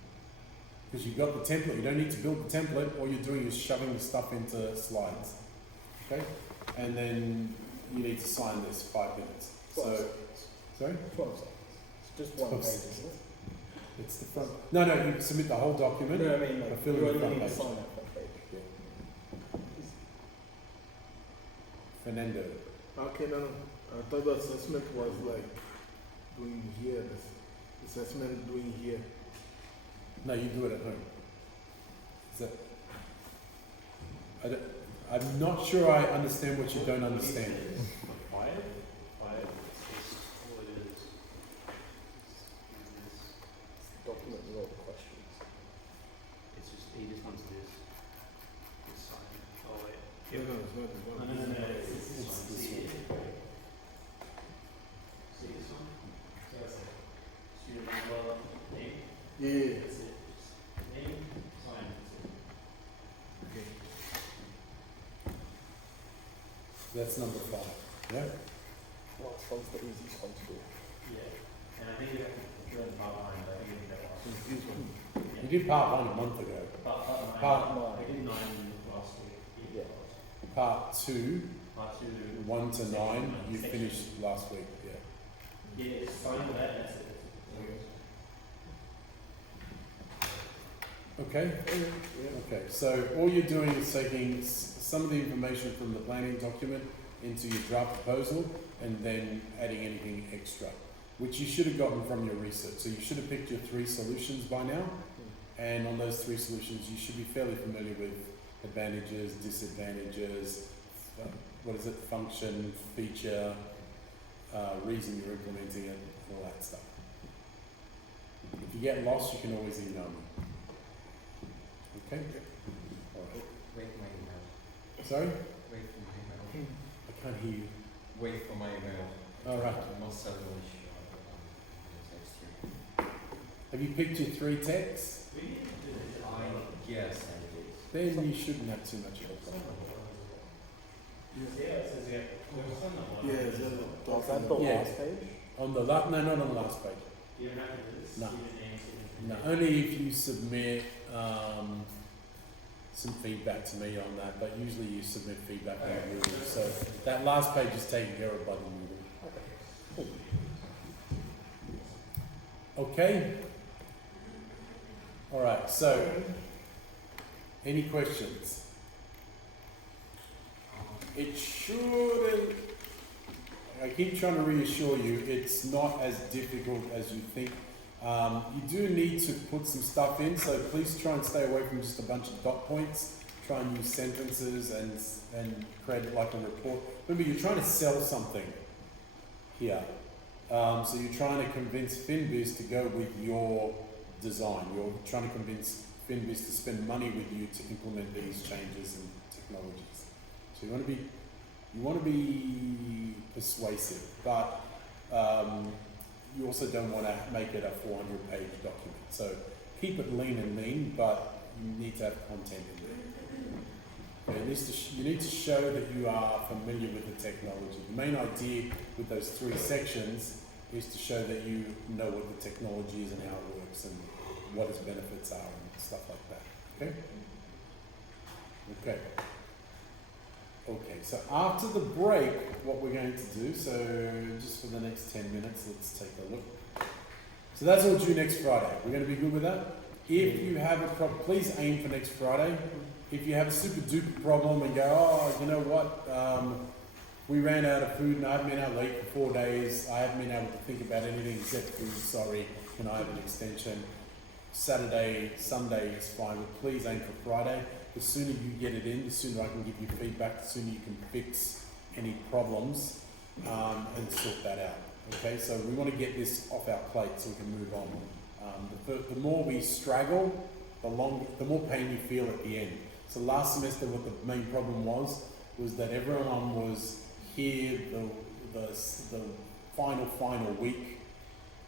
Because you've got the template, you don't need to build the template, all you're doing is shoving the stuff into slides. Okay? And then you need to sign this 5 minutes. 12 So, seconds. sorry? 12 seconds. It's just one 12 page, seconds. isn't it? It's the front. No, you submit the whole document. No, I mean, like, But fill in you the only front need to page. sign that front page. Fernando. Okay, no, I thought the assessment was like doing here, the assessment doing here. No, you do it at home. Is that? I'm not sure I understand what you don't understand. Quiet is all it is. Document with all the questions. It's just, he just wants this sign. Oh wait. No, it's not, it's not. It's this It's one. this See one. it? See this one? So that's it. Student number, name. Yeah. That's it. Just name, sign. That's it. Okay. That's number 5. Yeah? Last one's the easiest one to do. Yeah. And I think you have to fill in part 9, but I think you did that last. So it's this one. You did part 1 a month ago. Part 9. Part- I did 9 last week. Yeah. Part 2, Part 2. 1 to 9, you Section. finished last week. Yeah. Yeah, just sign that, and that's it. Okay? Okay, so all you're doing is taking some of the information from the planning document into your draft proposal and then adding anything extra, which you should have gotten from your research. So you should have picked your 3 solutions by now. And on those three solutions, you should be fairly familiar with advantages, disadvantages, what is it, function, feature, reason you're implementing it, all that stuff. If you get lost, you can always email me. Okay? All right. Wait for my email. Sorry? Wait for my email. I can't hear you. Wait for my email. All right. Most certainly sure. Next year. Have you picked your 3 texts? I guess I did. Then you shouldn't have too much of a problem. Yeah, it says yeah. There's some that one. Yeah, is that the Is that the Yeah. last page? On the no, not on the last page. You don't have to do this. No. See the names, see the No, only if you submit some feedback to me on that, but usually you submit feedback on the Moodle. So that last page is taken care of by the Moodle. Okay? Alright, so any questions? It shouldn't, I keep trying to reassure you, it's not as difficult as you think. You do need to put some stuff in, so please try and stay away from just a bunch of dot points. Try and use sentences and create it like a report. Remember, you're trying to sell something here. So you're trying to convince Finbiz to go with your design. You're trying to convince Finbiz to spend money with you to implement these changes and technologies. So you want to be persuasive, but you also don't want to make it a 400-page document. So keep it lean and mean, but you need to have content in there. Okay, you need to show that you are familiar with the technology. The main idea with those 3 sections is to show that you know what the technology is and how it works and what its benefits are and stuff like that. Okay? Okay. Okay, so after the break, what we're going to do, so just for the next 10 minutes, let's take a look. So that's all due next Friday. We're going to be good with that? If you have a problem, please aim for next Friday. If you have a super duper problem and go, oh, you know what, we ran out of food and I haven't been out late for 4 days, I haven't been able to think about anything except food, sorry, can I have an extension? Saturday, Sunday is fine, but please aim for Friday. The sooner you get it in, the sooner I can give you feedback, the sooner you can fix any problems and sort that out. Okay, so we want to get this off our plate so we can move on. The more we straggle, the more pain you feel at the end. So last semester what the main problem was that everyone was here the final week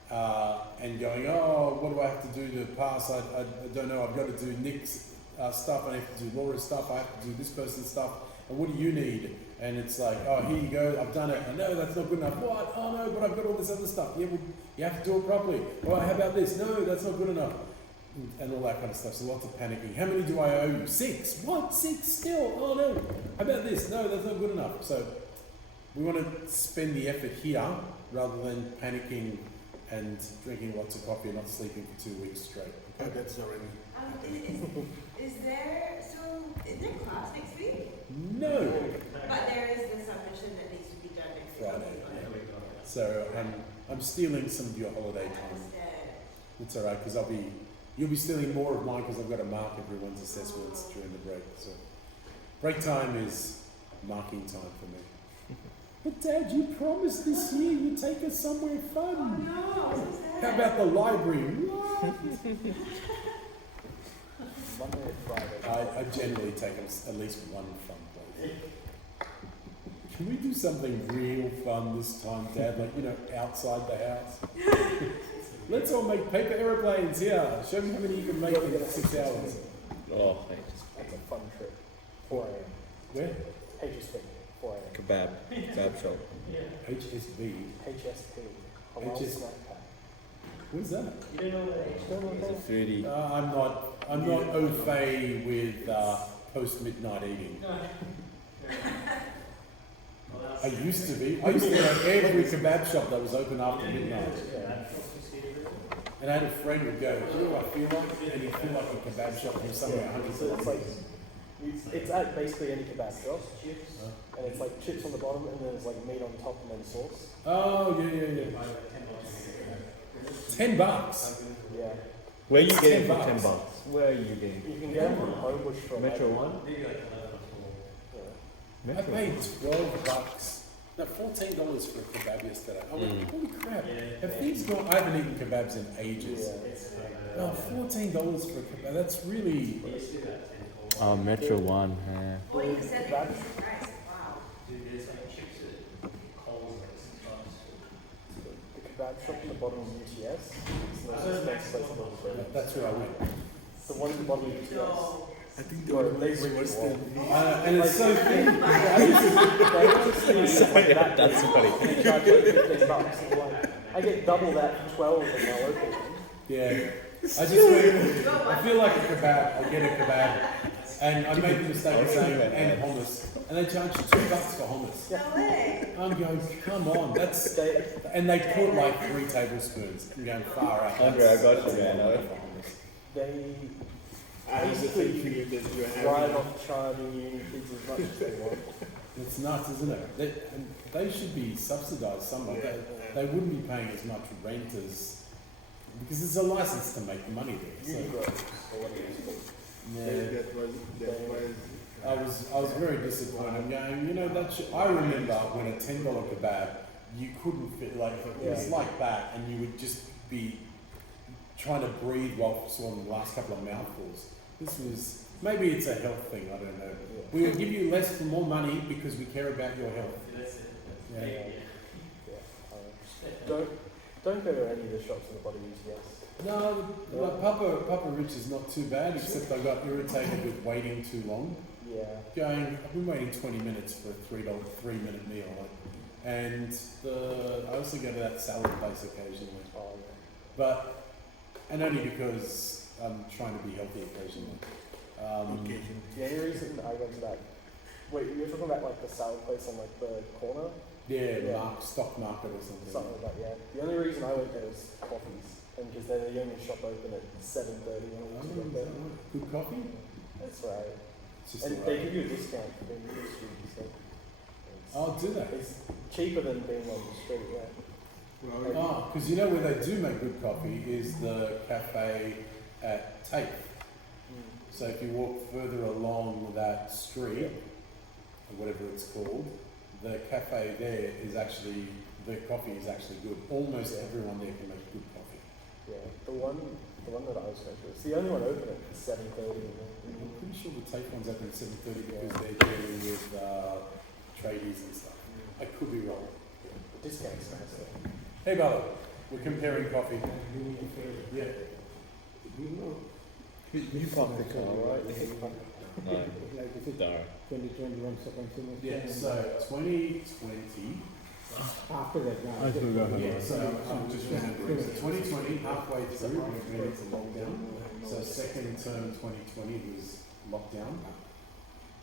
and going, oh, what do I have to do to pass? I don't know, I've got to do Nick's stuff, I have to do Laura's stuff, I have to do this person's stuff, and what do you need? And it's like, oh, here you go, I've done it, and no, that's not good enough. What? Oh no, but I've got all this other stuff. Yeah, well, you have to do it properly. Well, how about this? No, that's not good enough. And all that kind of stuff, so lots of panicking. How many do I owe you? 6? What? 6 still? Oh no. How about this? No, that's not good enough. So we want to spend the effort here rather than panicking and drinking lots of coffee and not sleeping for 2 weeks straight. Okay? That's already. Is there class next week? No. But there is the submission that needs to be done next week. Friday. Yeah. So I'm stealing some of your holiday I time. understand. It's alright, because you'll be stealing more of mine because I've got to mark everyone's assessments during the break. So break time is marking time for me. But Dad, you promised this year you'd take us somewhere Oh fun. no, so sad. How about the library? What? Monday and Friday. I generally take us at least one fun place. Can we do something real fun this time, Dad? Like, outside the house? Let's all make paper aeroplanes here. Show me how many you can make in 6 hours. Oh, thanks. That's a fun trip. 4 a.m. Where? HSP. 4 a.m. Kebab shop. HSB. HSP. Halal HS snack pack. What's that? You don't know that Don't know It's a that? foodie. I'm not au fait with post-midnight eating. I used to be. I used to go to every kebab shop that was open after midnight. And I had a friend who would go, do you know what I feel like? And he'd feel like a kebab shop from somewhere 100 So it's like, kilometers. it's at basically any kebab shop, and it's like chips on the bottom, and then there's like meat on top, and then sauce. Oh, yeah. $10. Yeah. Where are you It's getting $10. for $10? Where are you getting? You can get them from Homebush for Metro like, One? Maybe like 11 or 12. yeah. I Metro. paid $12, no, $14 for a kebab yesterday. I went, holy crap. Yeah. Have things gone? I haven't eaten kebabs in ages. Yeah. It's Oh, $14 for a kebab, that's really, we used to do that 10 Oh, Metro One. Yeah. 40% increase in price, wow. Dude, there's like chips at Coles like The kebab shop at the bottom of UTS. It's the next place in the that's where I went. The one at the bottom of UTS. No. I think the Bro, other one they is rip worse you than off. me. And it's so thin. That's funny. They charge like $15. I'm like, I get double that for 12 in my local one. Yeah. I just went, I feel like a kebab, I'll get a kebab, and I made the mistake of saying, and hummus, and they charge $2 for hummus. No way. I'm going, come on, that's, They, and they put like 3 tablespoons. I'm going far out. Andre, I got you, That's a man. lot for hummus. they I have the same feeling that you are ride having. off charging uni kids as much as they want. It's nuts, isn't it? And they should be subsidised somewhat. Yeah. They wouldn't be paying as much rent as, because it's a license to make money there. So, Uni growers, or what it is. yeah. That was I was very disappointed. I'm going, you know, I remember when a $10 kebab, you couldn't fit, like, it was Yeah. like that, and you would just be trying to breathe while swallowing the last couple of mouthfuls. This was, maybe it's a health thing, I don't know. Yeah. We will give you less for more money because we care about your health. That's it. Yeah. Don't go to any of the shops in the bottom of UTS. No, like Papa Rich is not too bad, except I got irritated with waiting too long. Yeah. I've been waiting 20 minutes for a $3 meal, like, and I also go to that salad place occasionally, Oh, and only because I'm trying to be healthy occasionally. occasion. The only reason I went to that, wait, you're talking about like the salad place on like the corner? Yeah, Yeah. stock market or something. Something like that, yeah. The only reason I went there was coffees, and because they're the only shop open at 7:30 when I went there. Good coffee? That's right. It's just And the they right. give you a discount for being a student, so it's, Oh, do they? it's cheaper than being on the street, yeah. Well, Oh, because you know where they do make good coffee is the cafe at Tate. So if you walk further along that street, or whatever it's called, the cafe there is actually, the coffee is actually good. Almost everyone there can make good coffee. Yeah, the one that I was going to, it's the only one open at 7:30. I'm pretty sure the Tate one's open at 7:30 because they're dealing with tradies and stuff. I could be wrong. The discount's nice though. Hey, Bella, we're comparing coffee. Yeah. You parked the car, right? No. Dara. 2021 second semester. Yeah, so 2020. After that, now. I still got Yeah, so I'm just remembering. So 2020, halfway through, we went into lockdown. So second term 2020 was lockdown.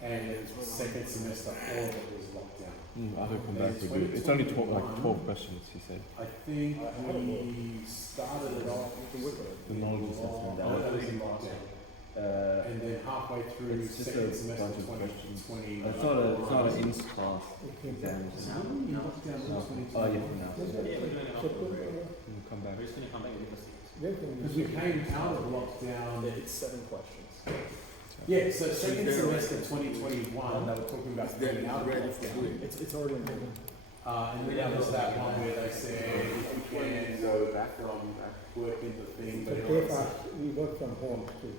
And second semester, all of it was lockdown. I hope come back with you. It's only 12 questions, he said. I think we started it off The knowledge assessment. that was in lockdown. And then halfway through It's just second a semester bunch of questions. 2020. It's not an in-class exam. How many lockdown was 2020? Oh, yeah, for now. Yeah, we're doing it after. We'll come back. We're just going to come back with this. Because we came out of lockdown. It's 7 questions. Yeah, so second semester 2021, they were talking about It's there, getting out of ready for lockdown. doing. It's already done. And then there was that one where they said if you can go back from working the thing, but So we work from home too.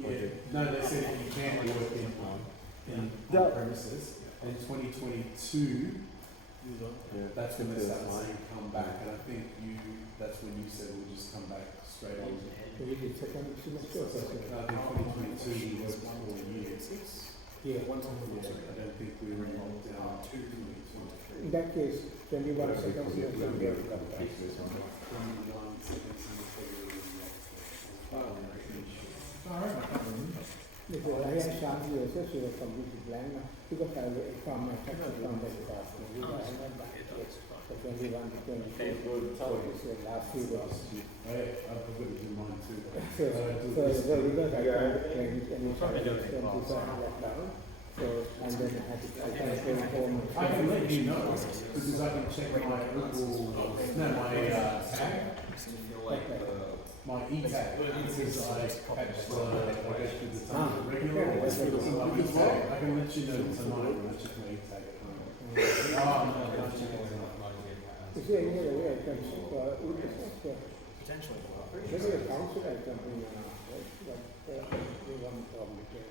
yeah, no, they said if you can work in on premises. And 2022, that's when they started saying come back, and I think that's when you said we'll just come back straight on. So we did second semester or So first I think 2022 we worked 4 years. Yeah. I don't think we were in lockdown 2023. In that case, 21 second semester we work from home. 21 second semester we were in lockdown. Because I had some years, so she was completely blank now, because I was from my tax account that is after. I went back to 21 to 24. So last few days. Hey, I've got it in mind too. So because I can't change any circumstances I lockdown. So, and then I had to, I can't stay home. I can let you know because I can check my Google, no, my tag. my e-tag, since I catch the, I go through the time, the regular, Okay, or that's through the good. time as well. I can let you know tonight when I check my e-tag at home. Oh, no, I can't check it tonight. Is there any other way I can check, with the software? Potentially. Maybe a council I can bring around, right? But, we want problem here.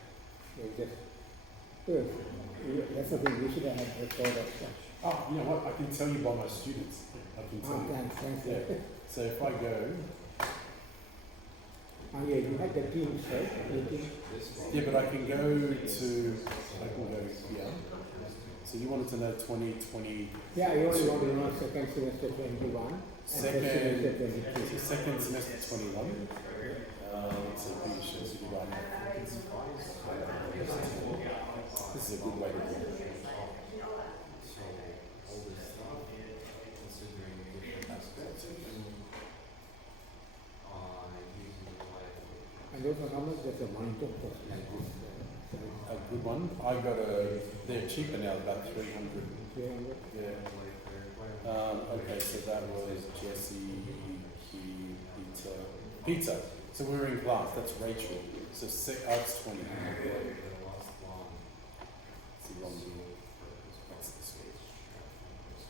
They just, good. That's the thing, we should have record of such. Oh, you know what, I can tell you by my students, I can tell you. Thanks. Yeah, so if I go, Yeah, you had the team, right? Meeting. yeah, but I can go to, I can go here. So you wanted to know 2020, Yeah, you only want to know second semester 21 and first semester 22. so second semester 21. Let's see, who shows you right now. This is a good way to do it. And those are numbers, that's a monitor cost like this. A good one. I got they're cheaper now, about 300. 300. Yeah. Okay, so that was Jesse, Peter. So we were in class, that's Rachel. So that's 20.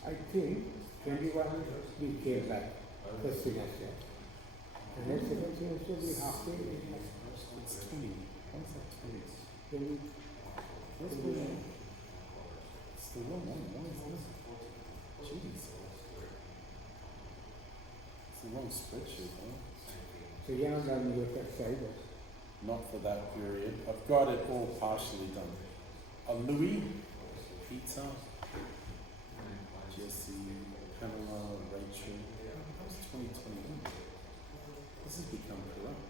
I think 21 we came back first semester. And then second semester we halfway. It's 20. Why is that 20? 20. What's going on? It's the wrong one. Why is this? Jeez. It's the wrong spreadsheet, huh? So you haven't done your exercises. Not for that period. I've got it all partially done. Louis, Peter, Jesse, Pamela, Rachel. That was 2021. This has become corrupt.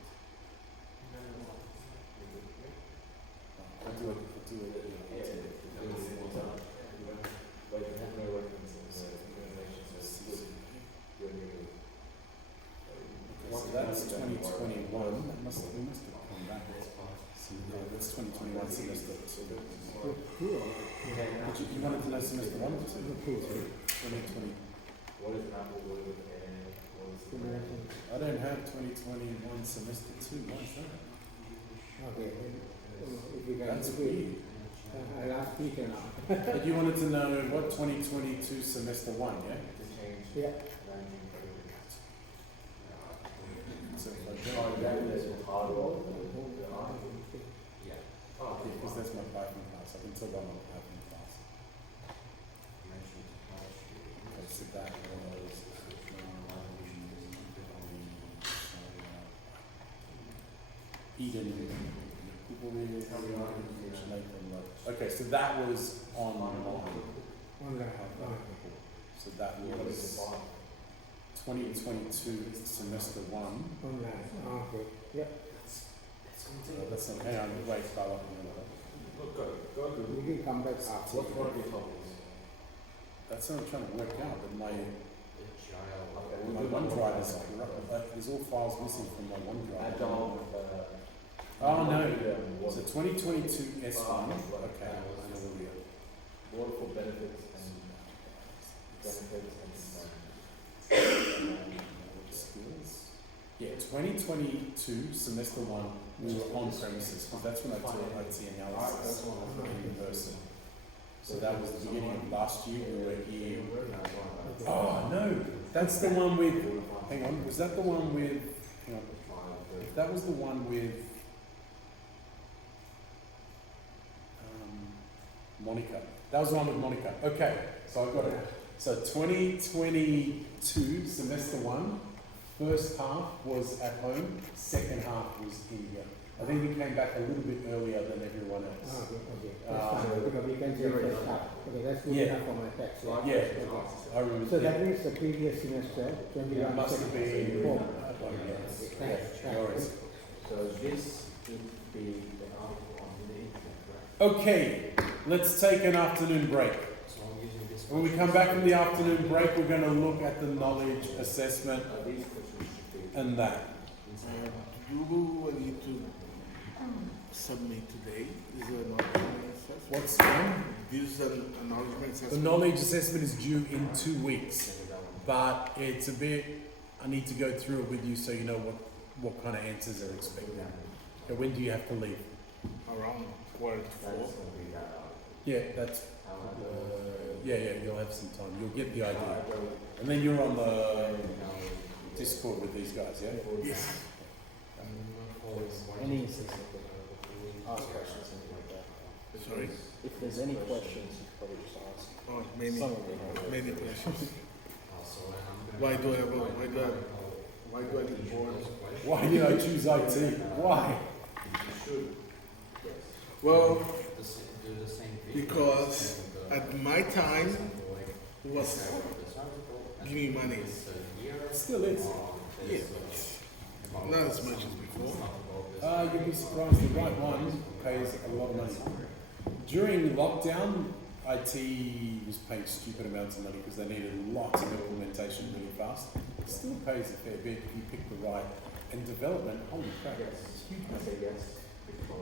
I'll do it. So that's 2021. We must have come back. So yeah, that's 2021 semester. Cool. You wanted to know semester 1 or semester 2? 2020. I don't have 2021 semester 2. Why is that? Okay. If you can That's do it, weird. I'll ask Peter now. But you wanted to know what 2022 semester 1, yeah? Yeah. So if I go because that's my Python class. I can tell by my Python class. Okay, so that was Eden. Okay, so that was online. Online. So that was 2022 semester 1. Online. Okay. Yeah. That's not, hang on, wait, start up a minute. We will come back after. That's what I'm trying to work out, but my OneDrive is corrupt. There's all files missing from my OneDrive. Oh no, so 2022 S1, okay, I know where we are. For benefits Skills. Yeah, 2022 semester 1, we were on premises, because that's when I taught IT analysis in person. So that was the beginning of last year, we were here. Oh no, that's the one with, hang on, was that the one with, hang on, if that was the one with Monica. That was the one with Monica. Okay, so I've got it. So 2022 semester 1, first half was at home, second half was in here. I think we came back a little bit earlier than everyone else. Okay. That's fine. Because we can say first half. Okay, that's good enough for my tax. Yeah, Okay. I remember. So that means the previous semester, 21 must have been. four. Thanks. No worries. So this would be the article on the internet, right? Okay, let's take an afternoon break. When we come back from the afternoon break, we're going to look at the knowledge assessment These questions should be. and that. You will need to submit today. This is an acknowledgement assessment. What's one? This is an acknowledgement The assessment. knowledge assessment is due in 2 weeks, but it's a bit, I need to go through it with you so you know what kind of answers are expected. So when do you have to leave? Around quarter to four. Yeah, that's, yeah, you'll have some time. You'll get the idea. And then you're on the Discord with these guys, yeah? Yes. Any ask questions, something like that. Sorry. If there's any questions, you could probably just ask. Oh, many, Some of them are- many questions. Why do I get bored? Why did I choose IT? Why? Well, because at my time it was give me money. Still is. Yeah. Not as much as before. You'll be surprised, the right one pays a lot of money. During lockdown, IT was paying stupid amounts of money because they needed lots of implementation really fast. It still pays a fair bit if you pick the right, and development, holy crap, it's huge money.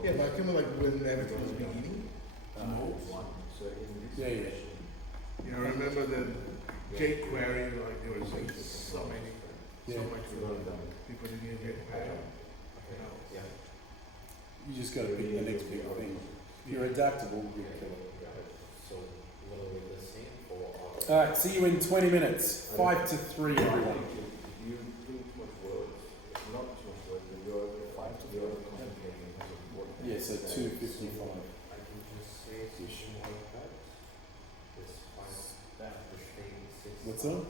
Yeah, but I kind of like when everything was beginning. Yeah, yeah. You know, I remember the jQuery, like there was like so Yeah. much people didn't even get paid. You know. You just gotta pick the next big thing. If you're adaptable, you'll kill it. Alright, see you in 20 minutes. 5 to 3, everyone. Yeah, so 2:55. What's up?